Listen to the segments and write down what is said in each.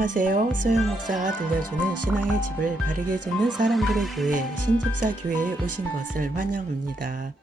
안녕하세요. 소영 목사가 들려주는 신앙의 집을 바르게 짓는 사람들의 교회 신집사 교회에 오신 것을 환영합니다.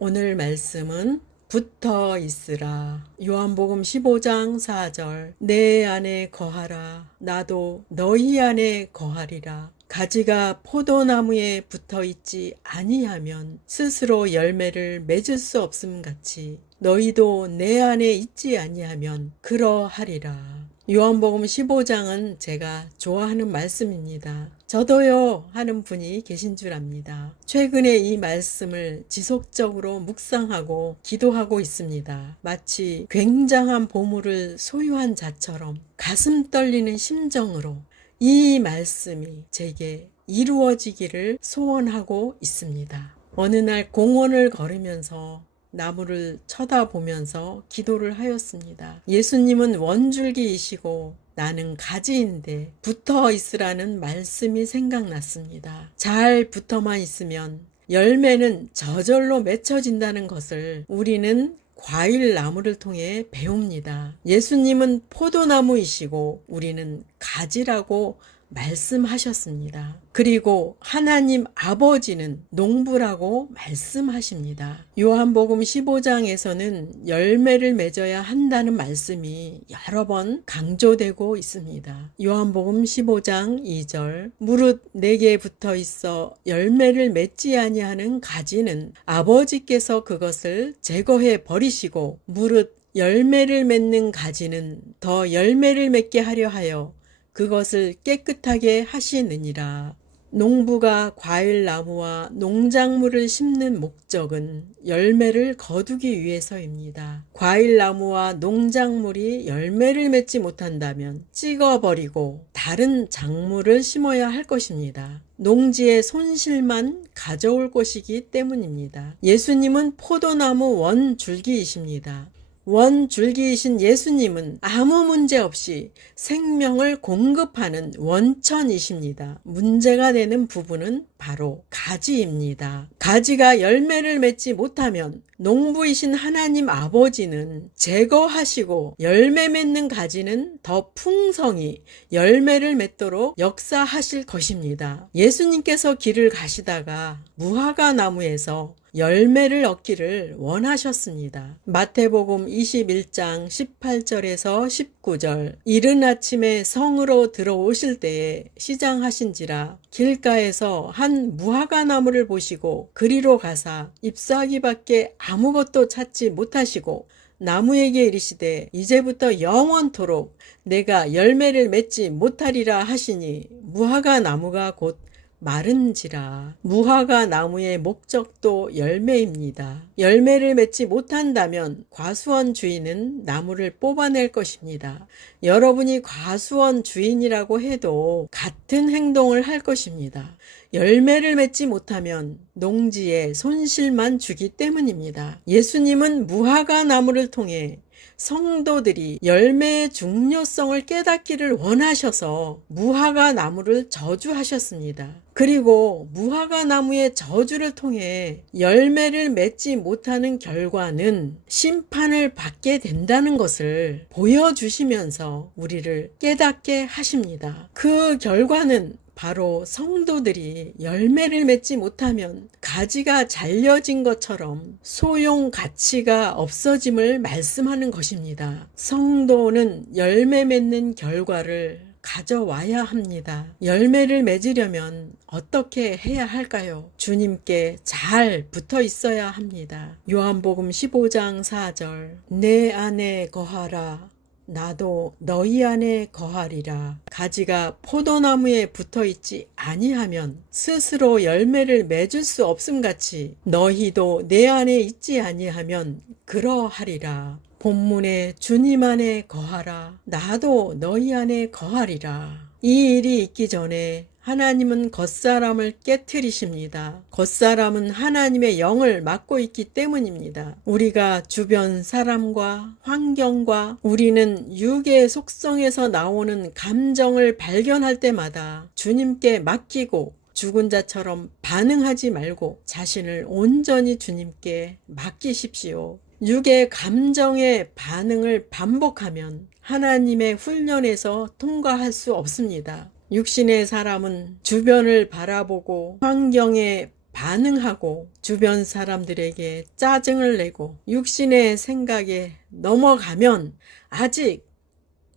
오늘 말씀은 붙어 있으라. 요한복음 15장 4절. 내 안에 거하라. 나도 너희 안에 거하리라. 가지가 포도나무에 붙어 있지 아니하면 스스로 열매를 맺을 수 없음 같이 너희도 내 안에 있지 아니하면 그러하리라. 요한복음 15장은 제가 좋아하는 말씀입니다. 저도요 하는 분이 계신 줄 압니다. 최근에 이 말씀을 지속적으로 묵상하고 기도하고 있습니다. 마치 굉장한 보물을 소유한 자처럼 가슴 떨리는 심정으로 이 말씀이 제게 이루어지기를 소원하고 있습니다. 어느 날 공원을 걸으면서 나무를 쳐다보면서 기도를 하였습니다. 예수님은 원줄기이시고 나는 가지인데 붙어 있으라는 말씀이 생각났습니다. 잘 붙어만 있으면 열매는 저절로 맺혀진다는 것을 우리는 과일 나무를 통해 배웁니다. 예수님은 포도나무이시고 우리는 가지라고 말씀하셨습니다. 그리고 하나님 아버지는 농부라고 말씀하십니다. 요한복음 15장에서는 열매를 맺어야 한다는 말씀이 여러 번 강조되고 있습니다. 요한복음 15장 2절. 무릇 내게 붙어 있어 열매를 맺지 아니하는 가지는 아버지께서 그것을 제거해 버리시고 무릇 열매를 맺는 가지는 더 열매를 맺게 하려 하여 그것을 깨끗하게 하시느니라. 농부가 과일나무와 농작물을 심는 목적은 열매를 거두기 위해서입니다. 과일나무와 농작물이 열매를 맺지 못한다면 찍어버리고 다른 작물을 심어야 할 것입니다. 농지의 손실만 가져올 것이기 때문입니다. 예수님은 포도나무 원줄기이십니다. 원줄기이신 예수님은 아무 문제 없이 생명을 공급하는 원천이십니다. 문제가 되는 부분은 바로 가지입니다. 가지가 열매를 맺지 못하면 농부이신 하나님 아버지는 제거하시고 열매 맺는 가지는 더 풍성히 열매를 맺도록 역사하실 것입니다. 예수님께서 길을 가시다가 무화과 나무에서 열매를 얻기를 원하셨습니다. 마태복음 21장 18절에서 19절. 이른 아침에 성으로 들어오실 때에 시장하신지라 길가에서 한 무화과 나무를 보시고 그리로 가사 잎사귀밖에 아무것도 찾지 못하시고 나무에게 이르시되 이제부터 영원토록 내가 열매를 맺지 못하리라 하시니 무화과 나무가 곧 마른지라. 무화과 나무의 목적도 열매입니다. 열매를 맺지 못한다면 과수원 주인은 나무를 뽑아낼 것입니다. 여러분이 과수원 주인이라고 해도 같은 행동을 할 것입니다. 열매를 맺지 못하면 농지에 손실만 주기 때문입니다. 예수님은 무화과 나무를 통해 성도들이 열매의 중요성을 깨닫기를 원하셔서 무화과 나무를 저주하셨습니다. 그리고 무화과 나무의 저주를 통해 열매를 맺지 못하는 결과는 심판을 받게 된다는 것을 보여주시면서 우리를 깨닫게 하십니다. 그 결과는 바로 성도들이 열매를 맺지 못하면 가지가 잘려진 것처럼 소용 가치가 없어짐을 말씀하는 것입니다. 성도는 열매 맺는 결과를 가져와야 합니다. 열매를 맺으려면 어떻게 해야 할까요? 주님께 잘 붙어 있어야 합니다. 요한복음 15장 4절. 내 안에 거하라. 나도 너희 안에 거하리라. 가지가 포도나무에 붙어 있지 아니하면 스스로 열매를 맺을 수 없음같이 너희도 내 안에 있지 아니하면 그러하리라. 본문에 주님 안에 거하라. 나도 너희 안에 거하리라. 이 일이 있기 전에 하나님은 겉사람을 깨트리십니다. 겉사람은 하나님의 영을 맡고 있기 때문입니다. 우리가 주변 사람과 환경과 우리는 육의 속성에서 나오는 감정을 발견할 때마다 주님께 맡기고 죽은 자처럼 반응하지 말고 자신을 온전히 주님께 맡기십시오. 육의 감정의 반응을 반복하면 하나님의 훈련에서 통과할 수 없습니다. 육신의 사람은 주변을 바라보고 환경에 반응하고 주변 사람들에게 짜증을 내고 육신의 생각에 넘어가면 아직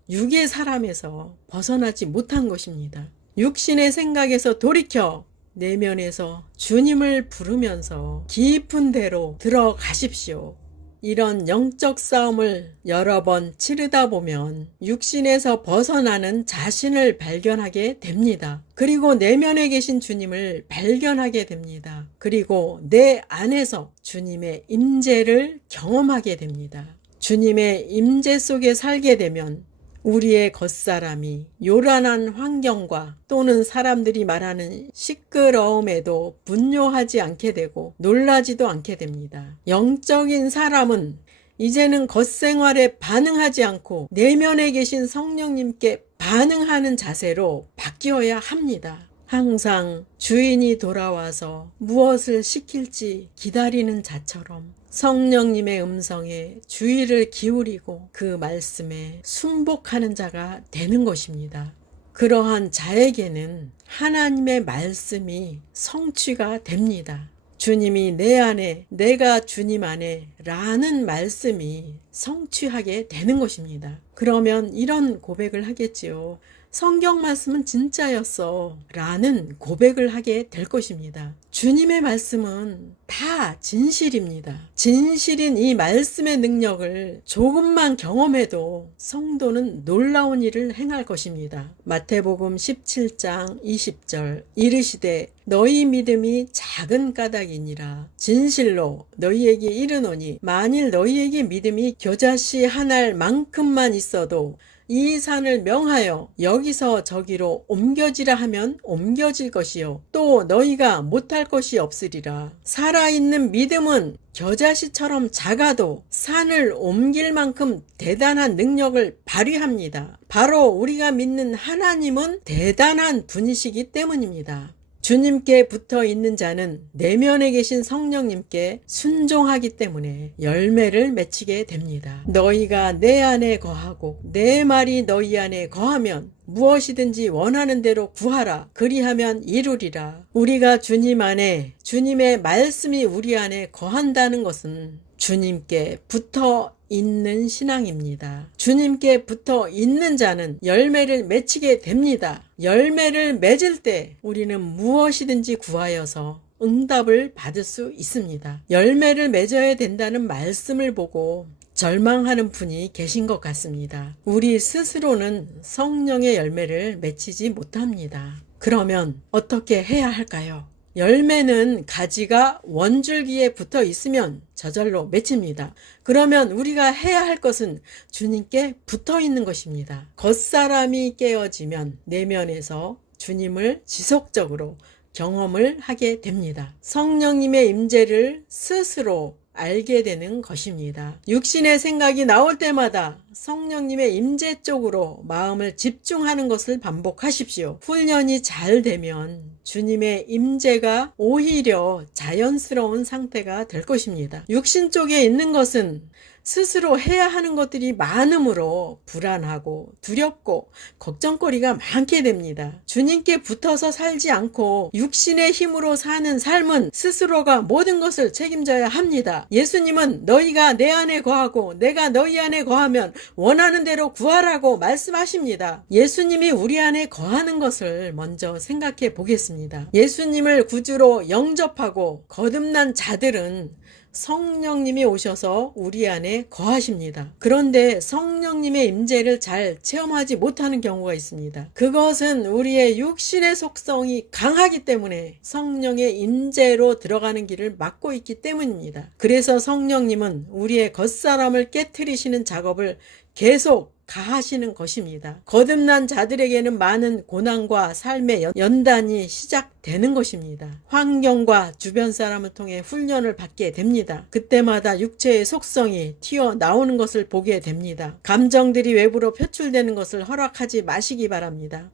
육의 사람에서 벗어나지 못한 것입니다. 육신의 생각에서 돌이켜 내면에서 주님을 부르면서 깊은 데로 들어가십시오. 이런 영적 싸움을 여러 번 치르다 보면 육신에서 벗어나는 자신을 발견하게 됩니다. 그리고 내면에 계신 주님을 발견하게 됩니다. 그리고 내 안에서 주님의 임재를 경험하게 됩니다. 주님의 임재 속에 살게 되면 우리의 겉사람이 요란한 환경과 또는 사람들이 말하는 시끄러움에도 분노하지 않게 되고 놀라지도 않게 됩니다. 영적인 사람은 이제는 겉생활에 반응하지 않고 내면에 계신 성령님께 반응하는 자세로 바뀌어야 합니다. 항상 주인이 돌아와서 무엇을 시킬지 기다리는 자처럼 성령님의 음성에 주의를 기울이고 그 말씀에 순복하는 자가 되는 것입니다. 그러한 자에게는 하나님의 말씀이 성취가 됩니다. 주님이 내 안에, 내가 주님 안에 라는 말씀이 성취하게 되는 것입니다. 그러면 이런 고백을 하겠지요. 성경 말씀은 진짜였어 라는 고백을 하게 될 것입니다. 주님의 말씀은 다 진실입니다. 진실인 이 말씀의 능력을 조금만 경험해도 성도는 놀라운 일을 행할 것입니다. 마태복음 17장 20절 이르시되 너희 믿음이 작은 까닭이니라. 진실로 너희에게 이르노니 만일 너희에게 믿음이 겨자씨 한 알만큼만 있어도 이 산을 명하여 여기서 저기로 옮겨지라 하면 옮겨질 것이요 또 너희가 못할 것이 없으리라. 살아있는 믿음은 겨자씨처럼 작아도 산을 옮길 만큼 대단한 능력을 발휘합니다. 바로 우리가 믿는 하나님은 대단한 분이시기 때문입니다. 주님께 붙어 있는 자는 내면에 계신 성령님께 순종하기 때문에 열매를 맺히게 됩니다. 너희가 내 안에 거하고 내 말이 너희 안에 거하면 무엇이든지 원하는 대로 구하라. 그리하면 이루리라. 우리가 주님 안에, 주님의 말씀이 우리 안에 거한다는 것은 주님께 붙어 있는 신앙입니다. 주님께 붙어 있는 자는 열매를 맺히게 됩니다. 열매를 맺을 때 우리는 무엇이든지 구하여서 응답을 받을 수 있습니다. 열매를 맺어야 된다는 말씀을 보고 절망하는 분이 계신 것 같습니다. 우리 스스로는 성령의 열매를 맺히지 못합니다. 그러면 어떻게 해야 할까요? 열매는 가지가 원줄기에 붙어 있으면 저절로 맺힙니다. 그러면 우리가 해야 할 것은 주님께 붙어 있는 것입니다. 겉사람이 깨어지면 내면에서 주님을 지속적으로 경험을 하게 됩니다. 성령님의 임재를 스스로 알게 되는 것입니다. 육신의 생각이 나올 때마다 성령님의 임재 쪽으로 마음을 집중하는 것을 반복하십시오. 훈련이 잘 되면 주님의 임재가 오히려 자연스러운 상태가 될 것입니다. 육신 쪽에 있는 것은 스스로 해야 하는 것들이 많으므로 불안하고 두렵고 걱정거리가 많게 됩니다. 주님께 붙어서 살지 않고 육신의 힘으로 사는 삶은 스스로가 모든 것을 책임져야 합니다. 예수님은 너희가 내 안에 거하고 내가 너희 안에 거하면 원하는 대로 구하라고 말씀하십니다. 예수님이 우리 안에 거하는 것을 먼저 생각해 보겠습니다. 예수님을 구주로 영접하고 거듭난 자들은 성령님이 오셔서 우리 안에 거하십니다. 그런데 성령님의 임재를 잘 체험하지 못하는 경우가 있습니다. 그것은 우리의 육신의 속성이 강하기 때문에 성령의 임재로 들어가는 길을 막고 있기 때문입니다. 그래서 성령님은 우리의 겉사람을 깨트리시는 작업을 계속 가하시는 것입니다. 거듭난 자들에게는 많은 고난과 삶의 연단이 시작되는 것입니다. 환경과 주변 사람을 통해 훈련을 받게 됩니다. 그때마다 육체의 속성이 튀어나오는 것을 보게 됩니다. 감정들이 외부로 표출되는 것을 허락하지 마시기 바랍니다.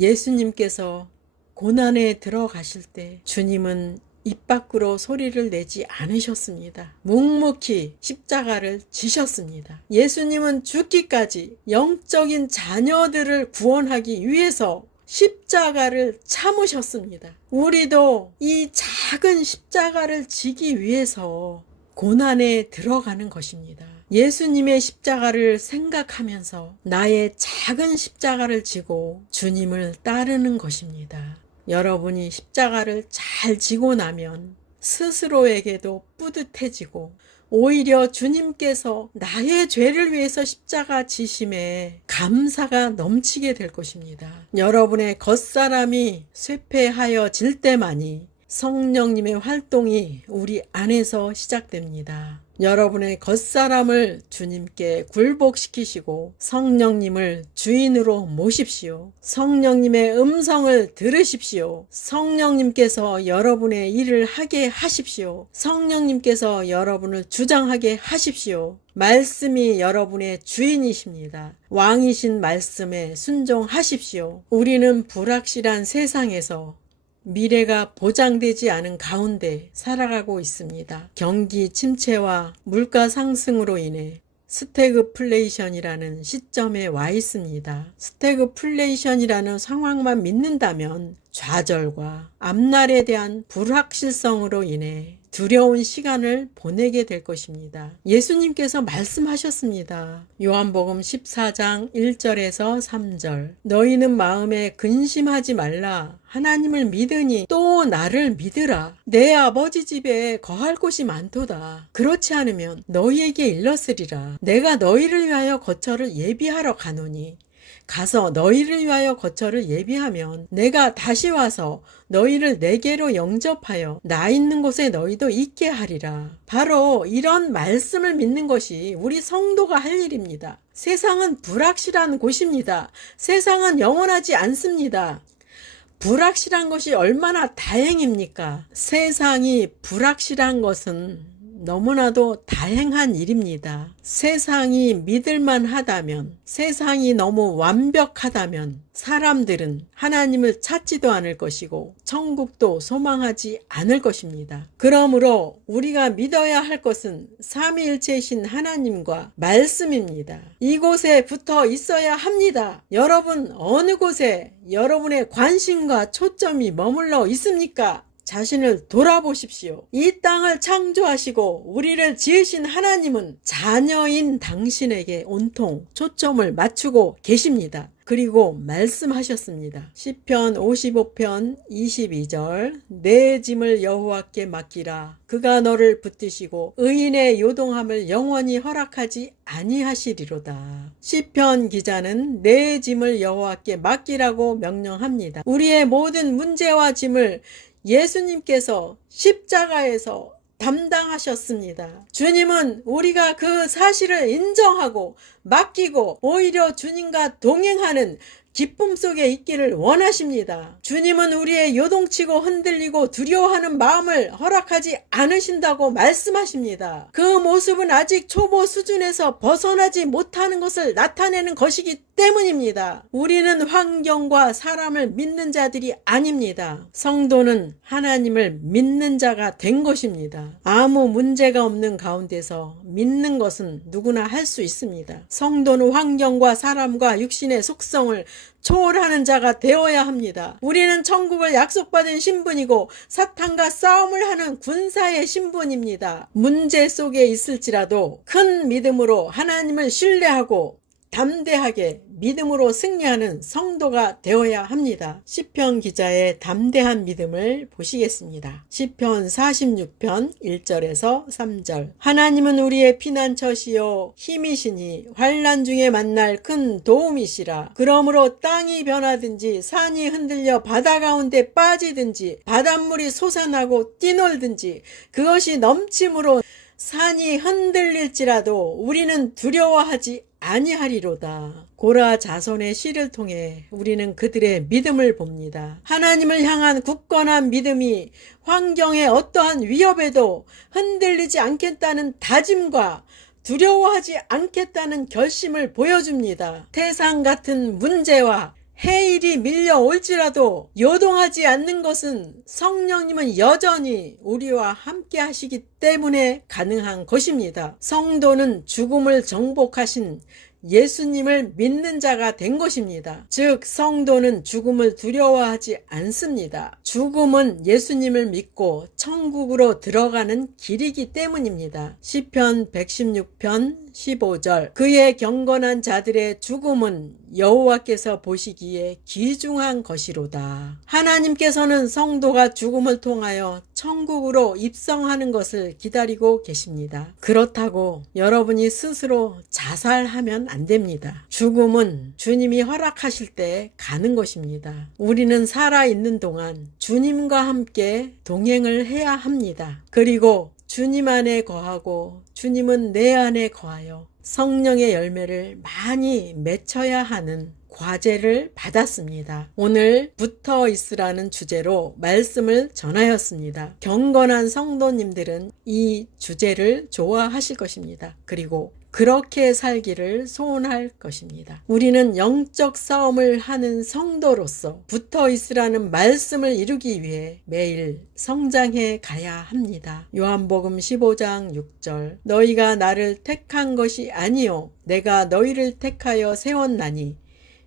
예수님께서 고난에 들어가실 때 주님은 입 밖으로 소리를 내지 않으셨습니다. 묵묵히 십자가를 지셨습니다. 예수님은 죽기까지 영적인 자녀들을 구원하기 위해서 십자가를 참으셨습니다. 우리도 이 작은 십자가를 지기 위해서 고난에 들어가는 것입니다. 예수님의 십자가를 생각하면서 나의 작은 십자가를 지고 주님을 따르는 것입니다. 여러분이 십자가를 잘 지고 나면 스스로에게도 뿌듯해지고 오히려 주님께서 나의 죄를 위해서 십자가 지심에 감사가 넘치게 될 것입니다. 여러분의 겉사람이 쇠폐하여질 때만이 성령님의 활동이 우리 안에서 시작됩니다. 여러분의 겉사람을 주님께 굴복시키시고 성령님을 주인으로 모십시오. 성령님의 음성을 들으십시오. 성령님께서 여러분의 일을 하게 하십시오. 성령님께서 여러분을 주장하게 하십시오. 말씀이 여러분의 주인이십니다. 왕이신 말씀에 순종하십시오. 우리는 불확실한 세상에서 미래가 보장되지 않은 가운데 살아가고 있습니다. 경기 침체와 물가 상승으로 인해 스태그플레이션이라는 시점에 와 있습니다. 스태그플레이션이라는 상황만 믿는다면 좌절과 앞날에 대한 불확실성으로 인해 두려운 시간을 보내게 될 것입니다. 예수님께서 말씀하셨습니다. 요한복음 14장 1절에서 3절. 너희는 마음에 근심하지 말라. 하나님을 믿으니 또 나를 믿으라. 내 아버지 집에 거할 곳이 많도다. 그렇지 않으면 너희에게 일렀으리라. 내가 너희를 위하여 거처를 예비하러 가노니 가서 너희를 위하여 거처를 예비하면 내가 다시 와서 너희를 내게로 영접하여 나 있는 곳에 너희도 있게 하리라. 바로 이런 말씀을 믿는 것이 우리 성도가 할 일입니다. 세상은 불확실한 곳입니다. 세상은 영원하지 않습니다. 불확실한 것이 얼마나 다행입니까? 세상이 불확실한 것은 너무나도 다행한 일입니다. 세상이 믿을만 하다면, 세상이 너무 완벽하다면 사람들은 하나님을 찾지도 않을 것이고 천국도 소망하지 않을 것입니다. 그러므로 우리가 믿어야 할 것은 삼위일체이신 하나님과 말씀입니다. 이곳에 붙어 있어야 합니다. 여러분 어느 곳에 여러분의 관심과 초점이 머물러 있습니까? 자신을 돌아보십시오. 이 땅을 창조하시고 우리를 지으신 하나님은 자녀인 당신에게 온통 초점을 맞추고 계십니다. 그리고 말씀하셨습니다. 시편 55편 22절 내 짐을 여호와께 맡기라. 그가 너를 붙드시고 의인의 요동함을 영원히 허락하지 아니하시리로다. 시편 기자는 내 짐을 여호와께 맡기라고 명령합니다. 우리의 모든 문제와 짐을 예수님께서 십자가에서 담당하셨습니다. 주님은 우리가 그 사실을 인정하고 맡기고 오히려 주님과 동행하는 기쁨 속에 있기를 원하십니다. 주님은 우리의 요동치고 흔들리고 두려워하는 마음을 허락하지 않으신다고 말씀하십니다. 그 모습은 아직 초보 수준에서 벗어나지 못하는 것을 나타내는 것이기 때문입니다. 우리는 환경과 사람을 믿는 자들이 아닙니다. 성도는 하나님을 믿는 자가 된 것입니다. 아무 문제가 없는 가운데서 믿는 것은 누구나 할 수 있습니다. 성도는 환경과 사람과 육신의 속성을 초월하는 자가 되어야 합니다. 우리는 천국을 약속받은 신분이고 사탄과 싸움을 하는 군사의 신분입니다. 문제 속에 있을지라도 큰 믿음으로 하나님을 신뢰하고 담대하게 믿음으로 승리하는 성도가 되어야 합니다. 시편 기자의 담대한 믿음을 보시겠습니다. 시편 46편 1절에서 3절 하나님은 우리의 피난처시요 힘이시니 환난 중에 만날 큰 도움이시라. 그러므로 땅이 변하든지 산이 흔들려 바다 가운데 빠지든지 바닷물이 솟아나고 뛰놀든지 그것이 넘침으로 산이 흔들릴지라도 우리는 두려워하지 아니하리로다. 고라 자손의 시를 통해 우리는 그들의 믿음을 봅니다. 하나님을 향한 굳건한 믿음이 환경의 어떠한 위협에도 흔들리지 않겠다는 다짐과 두려워하지 않겠다는 결심을 보여줍니다. 태산 같은 문제와 해일이 밀려올지라도 요동하지 않는 것은 성령님은 여전히 우리와 함께 하시기 때문에 가능한 것입니다. 성도는 죽음을 정복하신 예수님을 믿는 자가 된 것입니다. 즉 성도는 죽음을 두려워하지 않습니다. 죽음은 예수님을 믿고 천국으로 들어가는 길이기 때문입니다. 시편 116편 15절 그의 경건한 자들의 죽음은 여호와께서 보시기에 귀중한 것이로다. 하나님께서는 성도가 죽음을 통하여 천국으로 입성하는 것을 기다리고 계십니다. 그렇다고 여러분이 스스로 자살하면 안 됩니다. 죽음은 주님이 허락하실 때 가는 것입니다. 우리는 살아있는 동안 주님과 함께 동행을 해야 합니다. 그리고 주님 안에 거하고 주님은 내 안에 거하여 성령의 열매를 많이 맺혀야 하는 과제를 받았습니다. 오늘 붙어 있으라는 주제로 말씀을 전하였습니다. 경건한 성도님들은 이 주제를 좋아하실 것입니다. 그리고 그렇게 살기를 소원할 것입니다. 우리는 영적 싸움을 하는 성도로서 붙어 있으라는 말씀을 이루기 위해 매일 성장해 가야 합니다. 요한복음 15장 6절 너희가 나를 택한 것이 아니요 내가 너희를 택하여 세웠나니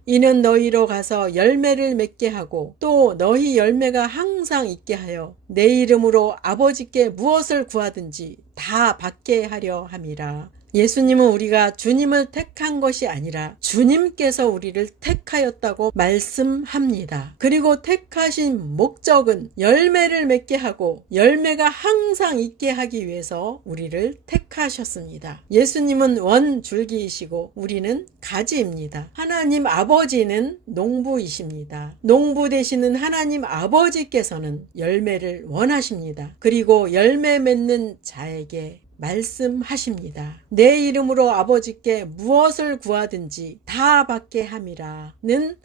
이는 너희로 가서 열매를 맺게 하고 또 너희 열매가 항상 있게 하여 내 이름으로 아버지께 무엇을 구하든지 다 받게 하려 함이라. 예수님은 우리가 주님을 택한 것이 아니라 주님께서 우리를 택하였다고 말씀합니다. 그리고 택하신 목적은 열매를 맺게 하고 열매가 항상 있게 하기 위해서 우리를 택하셨습니다. 예수님은 원줄기이시고 우리는 가지입니다. 하나님 아버지는 농부이십니다. 농부 되시는 하나님 아버지께서는 열매를 원하십니다. 그리고 열매 맺는 자에게 말씀하십니다. 내 이름으로 아버지께 무엇을 구하든지 다 받게 함이라는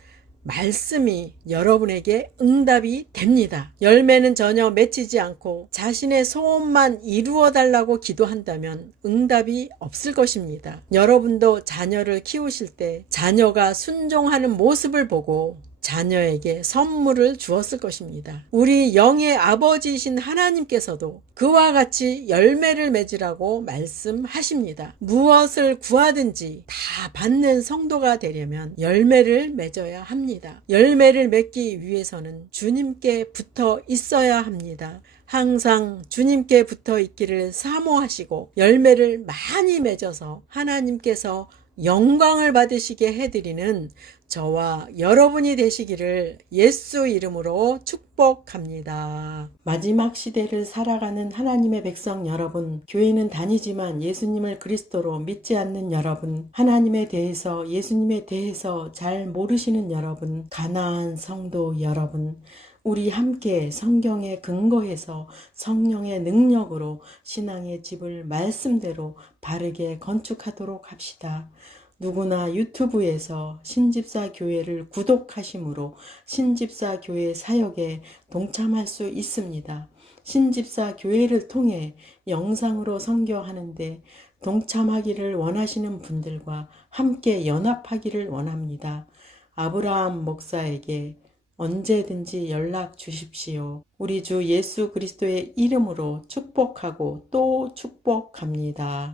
말씀이 여러분에게 응답이 됩니다. 열매는 전혀 맺히지 않고 자신의 소원만 이루어 달라고 기도한다면 응답이 없을 것입니다. 여러분도 자녀를 키우실 때 자녀가 순종하는 모습을 보고 자녀에게 선물을 주었을 것입니다. 우리 영의 아버지이신 하나님께서도 그와 같이 열매를 맺으라고 말씀하십니다. 무엇을 구하든지 다 받는 성도가 되려면 열매를 맺어야 합니다. 열매를 맺기 위해서는 주님께 붙어 있어야 합니다. 항상 주님께 붙어 있기를 사모하시고 열매를 많이 맺어서 하나님께서 영광을 받으시게 해드리는 저와 여러분이 되시기를 예수 이름으로 축복합니다. 마지막 시대를 살아가는 하나님의 백성 여러분, 교회는 다니지만 예수님을 그리스도로 믿지 않는 여러분, 하나님에 대해서 예수님에 대해서 잘 모르시는 여러분, 가나안 성도 여러분, 우리 함께 성경에 근거해서 성령의 능력으로 신앙의 집을 말씀대로 바르게 건축하도록 합시다. 누구나 유튜브에서 신집사 교회를 구독하심으로 신집사 교회 사역에 동참할 수 있습니다. 신집사 교회를 통해 영상으로 선교하는데 동참하기를 원하시는 분들과 함께 연합하기를 원합니다. 아브라함 목사에게 언제든지 연락 주십시오. 우리 주 예수 그리스도의 이름으로 축복하고 또 축복합니다.